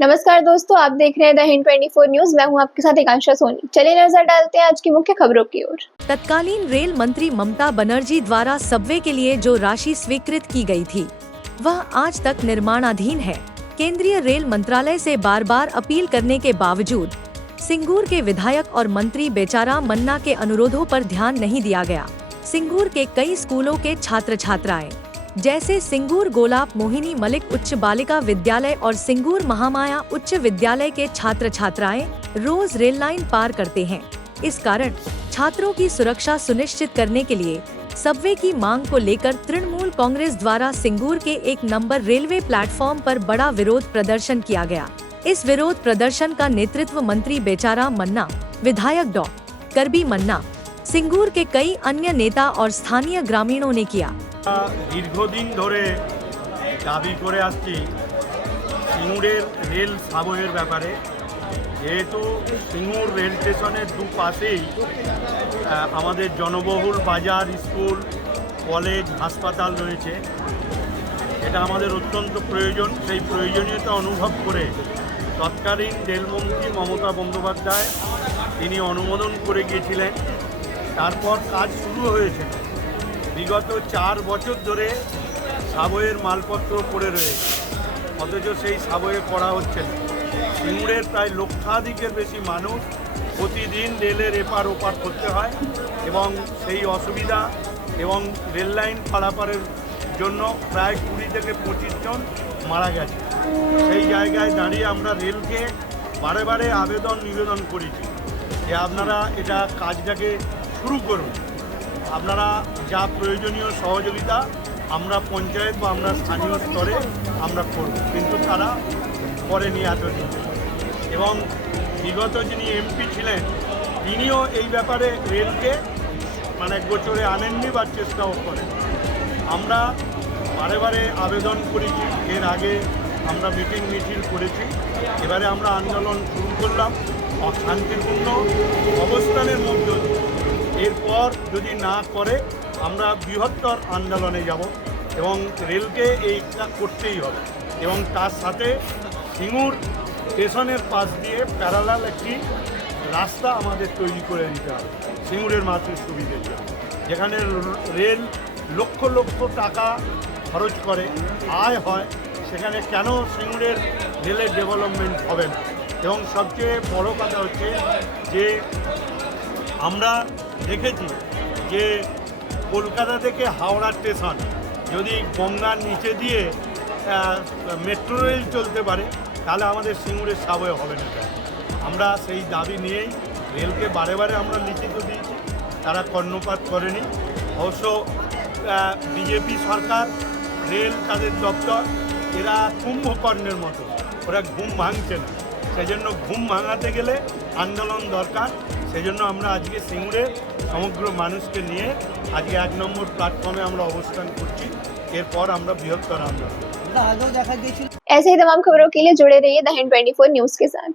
नमस्कार दोस्तों, आप देख रहे हैं द हिंद 24 न्यूज। मैं हूं आपके साथ एकांशा सोनी। चलिए नजर डालते हैं आज की मुख्य खबरों की ओर। तत्कालीन रेल मंत्री ममता बनर्जी द्वारा सबवे के लिए जो राशि स्वीकृत की गई थी वह आज तक निर्माणाधीन है। केंद्रीय रेल मंत्रालय से बार बार अपील करने के बावजूद सिंगूर के विधायक और मंत्री बेचाराम मन्ना के अनुरोधों पर ध्यान नहीं दिया गया। सिंगूर के कई स्कूलों के छात्र छात्राएं जैसे सिंगूर गोलाब मोहिनी मलिक उच्च बालिका विद्यालय और सिंगूर महामाया उच्च विद्यालय के छात्र छात्राएं रोज रेल लाइन पार करते हैं। इस कारण छात्रों की सुरक्षा सुनिश्चित करने के लिए सबवे की मांग को लेकर तृणमूल कांग्रेस द्वारा सिंगूर के 1 नंबर रेलवे प्लेटफॉर्म पर बड़ा विरोध प्रदर्शन किया गया। इस विरोध प्रदर्शन का नेतृत्व मंत्री बेचाराम मन्ना, विधायक डॉ. करबी मन्ना, सिंगूर के कई अन्य नेता और स्थानीय ग्रामीणों ने किया। দীর্ঘদিন ধরে দাবি করে আসছি সিঙ্গুরের রেল সাবওয়ের ব্যাপারে। যেহেতু সিঙ্গুর রেল স্টেশনের দুপাশেই আমাদের জনবহুল বাজার, স্কুল, কলেজ, হাসপাতাল রয়েছে, এটা আমাদের অত্যন্ত প্রয়োজন। সেই প্রয়োজনীয়তা অনুভব করে তৎকালীন রেলমন্ত্রী মমতা বন্দ্যোপাধ্যায় তিনি অনুমোদন করে গিয়েছিলেন। তারপর কাজ শুরু হয়েছে। বিগত 4 বছর ধরে সাবওয়ের মালপত্র পড়ে রয়েছে, অথচ সেই সাবওয়ে করা হচ্ছে না। সিঙ্গুরের প্রায় লক্ষাধিকের বেশি মানুষ প্রতিদিন রেলের এপার ওপার করতে হয় এবং সেই অসুবিধা এবং রেল লাইন পারাপারের জন্য প্রায় 20 থেকে 25 জন মারা গেছে। সেই জায়গায় দাঁড়িয়ে আমরা রেলকে বারে বারে নিবেদন করেছি যে আপনারা এটা কাজটাকে শুরু করুন। আপনারা যা প্রয়োজনীয় সহযোগিতা আমরা পঞ্চায়েত বা আমরা স্থানীয় স্তরে আমরা করব, কিন্তু তারা করেনি এতদিন। এবং বিগত যিনি এমপি ছিলেন তিনিও এই ব্যাপারে রেলকে গোচরে আনেননি বা চেষ্টাও করেন। আমরা বারে বারে আবেদন করেছি, এর আগে আমরা মিছিল করেছি, এবারে আমরা আন্দোলন শুরু করলাম শান্তিপূর্ণ অবস্থানের মধ্যে। এরপর যদি না করে আমরা বৃহত্তর আন্দোলনে যাব এবং রেলকে এইটা করতেই হবে। এবং তার সাথে সিঙ্গুর স্টেশনের পাশ দিয়ে প্যারালাল একটি রাস্তা আমাদের তৈরি করে নিতে হবে সিঙ্গুরের মানুষের সুবিধের জন্য, যেখানে রেল লক্ষ লক্ষ টাকা খরচ করে, আয় হয়, সেখানে কেন সিঙ্গুরের রেলের ডেভেলপমেন্ট হবে না। এবং সবচেয়ে বড় কথা হচ্ছে যে আমরা দেখেছি যে কলকাতা থেকে হাওড়া স্টেশন যদি গঙ্গার নিচে দিয়ে মেট্রো রেল চলতে পারে তাহলে আমাদের সিঙ্গুরের সাবওয়ে হবে না। আমরা সেই দাবি নিয়েই রেলকে বারে বারে আমরা লিখিত দিয়েছি, তারা কর্ণপাত করেনি। অবশ্য বিজেপি সরকার, রেল তাদের দপ্তর, এরা কুম্ভকর্ণের মতো, ওরা ঘুম ভাঙছে না। সেজন্য ঘুম ভাঙাতে গেলে আন্দোলন দরকার। সেজন্য আমরা আজকে সিঙ্গুরের সমগ্র মানুষকে নিয়ে আজকে 1 নম্বর প্ল্যাটফর্মে আমরা অবস্থান করছি। এরপর আমরা বৃহত্তর আন্দোলন। ऐसे ही तमाम खबरों के लिए जुड़े रहिए द हिंद 24 न्यूज के साथ।